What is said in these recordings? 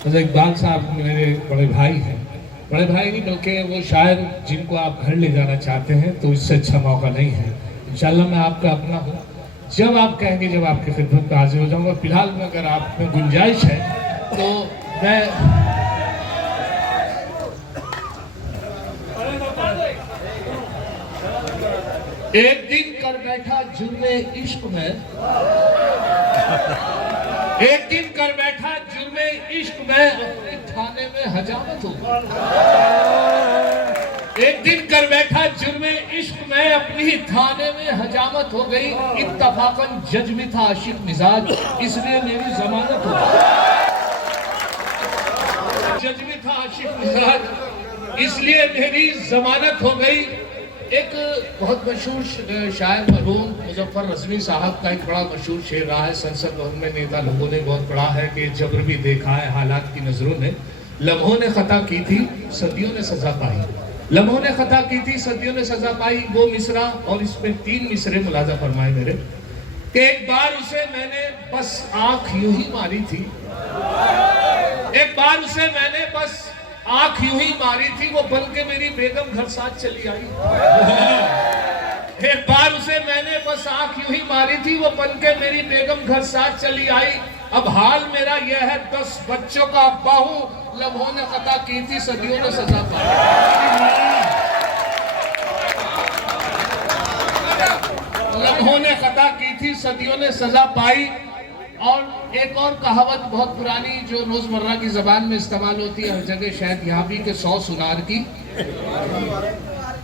तो इकबाल साहब मेरे बड़े भाई हैं, बड़े भाई नहीं बल्कि वो शायर जिनको आप घर ले जाना चाहते हैं, तो इससे अच्छा मौका नहीं है। इंशाल्लाह मैं आपका अपना हूँ, जब आप कहेंगे जब आपकी खिदमत में हाजिर हो जाऊँगा। फिलहाल में अगर आप में गुंजाइश है तो मैं एक दिन कर बैठा जुर्मे इश्क में, एक दिन कर बैठा जुर्मे इश्क में, अपने थाने में हजामत हो गई। एक दिन कर बैठा जुर्मे इश्क में, अपनी थाने में हजामत हो गई। इत्तफाकन जज भी था आशिक मिजाज, इसलिए मेरी जमानत हो गई। जज भी था आशिक मिजाज, इसलिए मेरी जमानत हो गई। एक बहुत मशहूर शायर मरहूम मुजफ्फर रज़वी साहब का एक बड़ा मशहूर शेर रहा है, संसद भवन में नेता लोगों ने बहुत पढ़ा है कि जबर भी देखा है हालात की नजरों ने, लम्हों ने खता की थी सदियों ने सजा पाई। लम्हों ने खता की थी सदियों ने सजा पाई, वो मिसरा और इसमें 3 मिसरे मुलाजा फरमाए मेरे, कि एक बार उसे मैंने बस आंख यूं ही मारी थी, एक बार उसे मैंने बस आंख यूं ही मारी थी, वो बन के मेरी बेगम घर साथ चली आई। एक बार उसे मैंने बस आंख यूं ही मारी थी, वो बन के मेरी बेगम घर साथ चली आई। अब हाल मेरा यह है 10 बच्चों का अब्बा हूं, लम्हों ने खता की थी सदियों ने सजा पाई। लम्हों ने खता की थी सदियों ने सजा पाई। और एक और कहावत बहुत पुरानी जो रोजमर्रा की जबान में इस्तेमाल होती है हर जगह, शायद यहाँ भी, के 100 सुनार की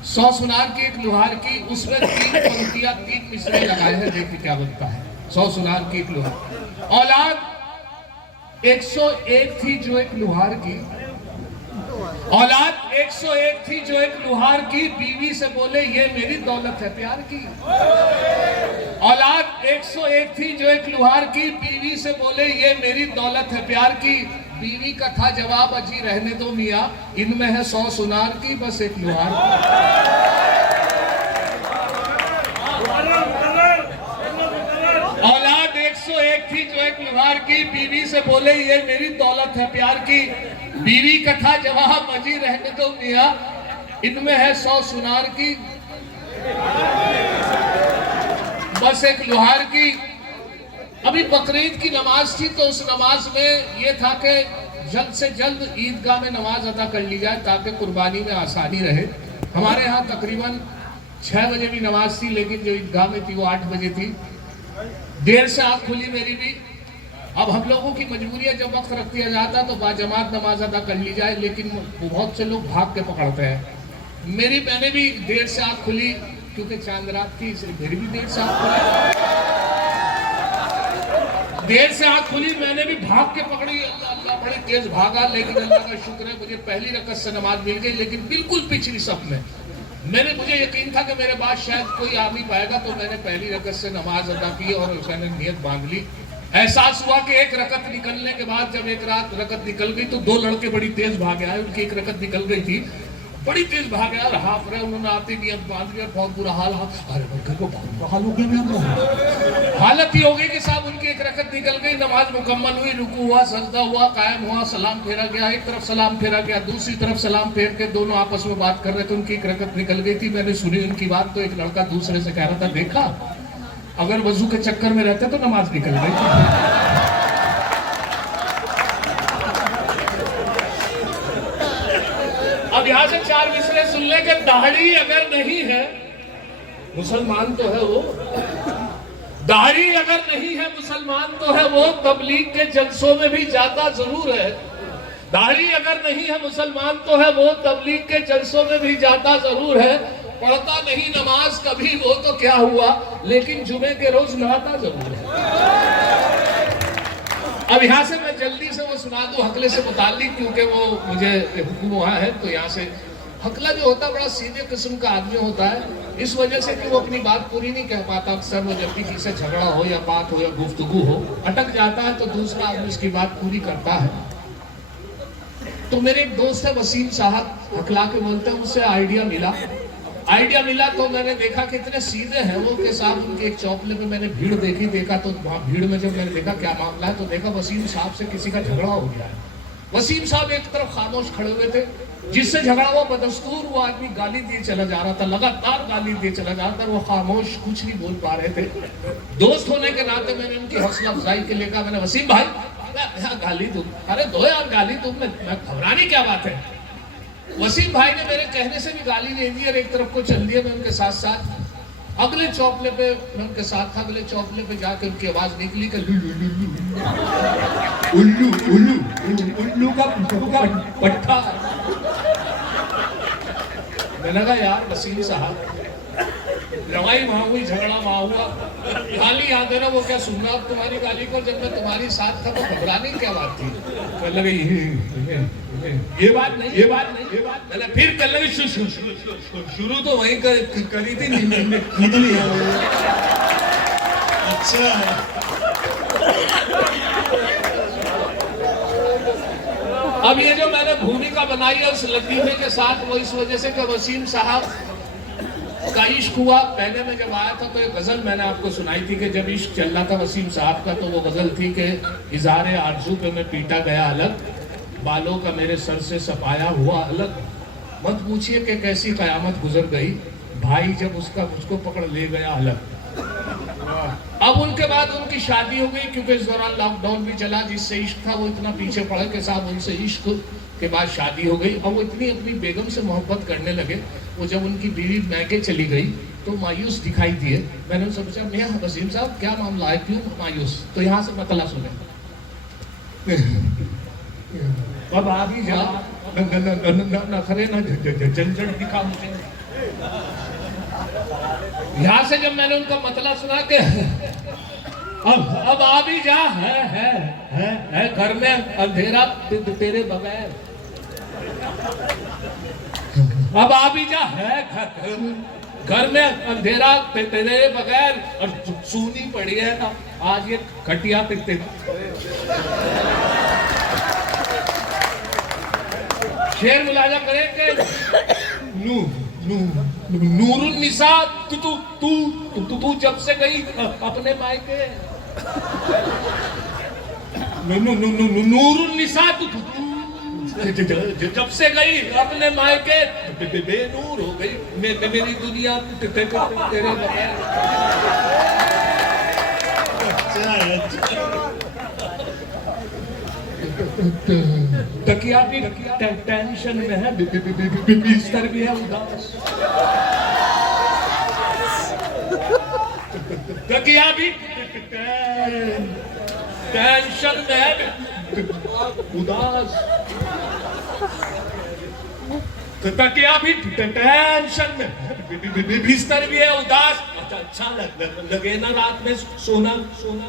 100 सुनार की एक लुहार की, उसमें 3 पंक्तियां 3 मिसरे लगाए हैं। देखिए क्या बनता है। 100 सुनार की एक लुहार। औलाद 101 थी जो एक लुहार की, औलाद 101 थी जो एक लुहार की, बीवी से बोले ये मेरी दौलत है प्यार की। औलाद 101 थी जो एक लुहार की, बीवी से बोले ये मेरी दौलत है प्यार की। बीवी का था जवाब अजी रहने दो मियाँ, इनमें है 100 सुनार की बस एक लुहार की। औलाद 101 थी जो एक लुहार की, बीवी से बोले ये मेरी दौलत है प्यार की। बीवी का था जवाब अजी रहने दो मियाँ, इनमें है 100 सुनार की बस एक लुहार की। अभी बकरीद की नमाज थी, तो उस नमाज में ये था कि जल्द से जल्द ईदगाह में नमाज अदा कर ली जाए ताकि कुर्बानी में आसानी रहे। हमारे यहाँ तकरीबन 6 बजे भी नमाज थी, लेकिन जो ईदगाह में थी वो 8 बजे थी। देर से आँख खुली मेरी भी। अब हम लोगों की मजबूरी है, जब वक्त रख दिया जाता तो बाजमात नमाज अदा कर ली जाए, लेकिन बहुत से लोग भाग के पकड़ते हैं। मैंने भी देर से आँख खुली क्योंकि चांद रात थी, इसलिए मेरी भी देर से आँख खुली। देर से आँख खुली, मैंने भी भाग के पकड़ी। अल्लाह बड़े तेज भागा, लेकिन अल्लाह का शुक्र है मुझे पहली रकत से नमाज मिल गई, लेकिन बिल्कुल पिछली सफ में। मुझे यकीन था कि मेरे बाद शायद कोई आ नहीं पाएगा, तो मैंने पहली रकत से नमाज अदा की और मैंने नियत बांध ली। एहसास हुआ कि एक रकत निकलने के बाद, जब एक रकत निकल गई तो 2 लड़के बड़ी तेज भागे आए। उनकी एक रकत निकल गई थी, बड़ी तेज भागे यार, हाफ रहे। उन्होंने आते नियत बांध लिया, बहुत बुरा हाल। अरे बल्कि को बहुत बुरा हाल हो गया। हालत ही हो गई कि साहब उनकी एक रकत निकल गई, नमाज मुकम्मल हुई, रुकू हुआ, सजदा हुआ, कायम हुआ, सलाम फेरा गया। एक तरफ सलाम फेरा गया, दूसरी तरफ सलाम फेर के दोनों आपस में बात कर रहे थे। उनकी एक रकत निकल गई थी, मैंने सुनी उनकी बात। तो एक लड़का दूसरे से कह रहा था, देखा अगर वजू के चक्कर में रहते तो नमाज निकल गई थी। अब यहाँ से 4 मिसरे सुन ले कि दाढ़ी अगर नहीं है मुसलमान तो है वो, दाढ़ी अगर नहीं है मुसलमान तो है वो, तबलीग के जलसों में भी जाता जरूर है। दाढ़ी अगर नहीं है मुसलमान तो है वो, तबलीग के जलसों में भी जाता जरूर है। पढ़ता नहीं नमाज कभी वो तो क्या हुआ, लेकिन जुमे के रोज नहाता जरूर है। अब यहाँ से मैं जल्दी से वो सुना दूं हकले से मुताल्लिक, क्योंकि वो मुझे हुक्म वहाँ है। तो यहाँ से हकला जो होता है बड़ा सीधे किस्म का आदमी होता है, इस वजह से कि वो अपनी बात पूरी नहीं कह पाता। अक्सर वो जब भी किसी से झगड़ा हो या बात हो या गुफ्तगू हो, अटक जाता है, तो दूसरा आदमी उसकी बात पूरी करता है। तो मेरे एक दोस्त है वसीम साहब, हकला के बोलते हैं, उससे आइडिया मिला तो मैंने देखा कि इतने सीधे हैं वो कि साहब उनके एक चौपले में मैंने भीड़ देखा तो वहाँ भीड़ में जब मैंने देखा क्या मामला है, तो देखा वसीम साहब से किसी का झगड़ा हो गया है। वसीम साहब एक तरफ खामोश खड़े हुए थे, जिससे झगड़ा हुआ बदस्तूर वो आदमी गाली दिए चला जा रहा था, लगातार गाली दिए चला जा रहा था, वो खामोश कुछ नहीं बोल पा रहे थे। दोस्त होने के नाते मैंने उनकी हौसला अफजाई के लिए कहा, मैंने वसीम भाई गाली तुम, अरे दो यार गाली तुम, मैं घबराने क्या बात है। वसीम भाई ने मेरे कहने से भी गाली नहीं दी और एक तरफ को चल दिया। मैं उनके साथ साथ अगले चौपले पे, मैं उनके साथ था, अगले चौपले पे जाके उनकी आवाज निकली कि उल्लू उल्लू उल्लू का पट्टा। मैंने कहा यार वसीम साहब, लड़ाई वहां हुई, झगड़ा वहां हुआ, गाली याद है ना, वो क्या सुनना अब तुम्हारी गाली को, जब मैं तुम्हारी साथ था तो घबराने की क्या बात थी। कर लगे ये बात नहीं, ये बात नहीं, ये बात मैंने फिर कर लगे शुरू तो वहीं करी थी, नहीं खुद नहीं। अच्छा अब ये जो मैंने भूमिका बनाई है उस लतीफे के साथ, वो इस वजह से कि वसीम साहब का इश्क हुआ। पहले मैं जब आया था तो एक गजल मैंने आपको सुनाई थी कि जब इश्क चल रहा था वसीम साहब का, तो वो गजल थी कि इज़ारे आरज़ू पे मैं पीटा गया अलग, बालों का मेरे सर से सफाया हुआ अलग, मत पूछिए कि कैसी कयामत गुजर गई, भाई जब उसका मुझको पकड़ ले गया अलग। अब उनके बाद उनकी शादी हो गई, क्योंकि इस दौरान लॉकडाउन भी चला, जिससे इश्क था वो इतना पीछे पड़े के साथ उनसे इश्क के बाद शादी हो गई। और वो इतनी अपनी बेगम से मोहब्बत करने लगे, वो जब उनकी बीवी मैके चली गई तो मायूस दिखाई दिए। मैंने उनसे पूछा, मियां वसीम साहब क्या मामला है, क्यों मायूस? तो यहाँ से मतला सुने, अब आ भी जा नखरे ना जंजड़ दिखा मुझे। यहाँ से जब मैंने उनका मतला सुना के अब आ भी जा, है घर में अंधेरा तेरे बगैर, अब आ भी जा, है घर में अंधेरा तेरे बगैर, और सूनी पड़ी है आज ये खटिया पे। शेर मुलाजा करें कि नूरुन निसा तू जब से गई अपने मायके, नूरुन निसा तू जब से गई अपने मायके बेनूर हो गई मेरी दुनिया तेरे बगैर। तकिया भी टेंशन में है, बिस्तर भी है उदास, तकिया भी टेंशन में है उदास, तकिया भी टेंशन में, बिस्तर भी है उदास। अच्छा लगे ना रात में सोना सोना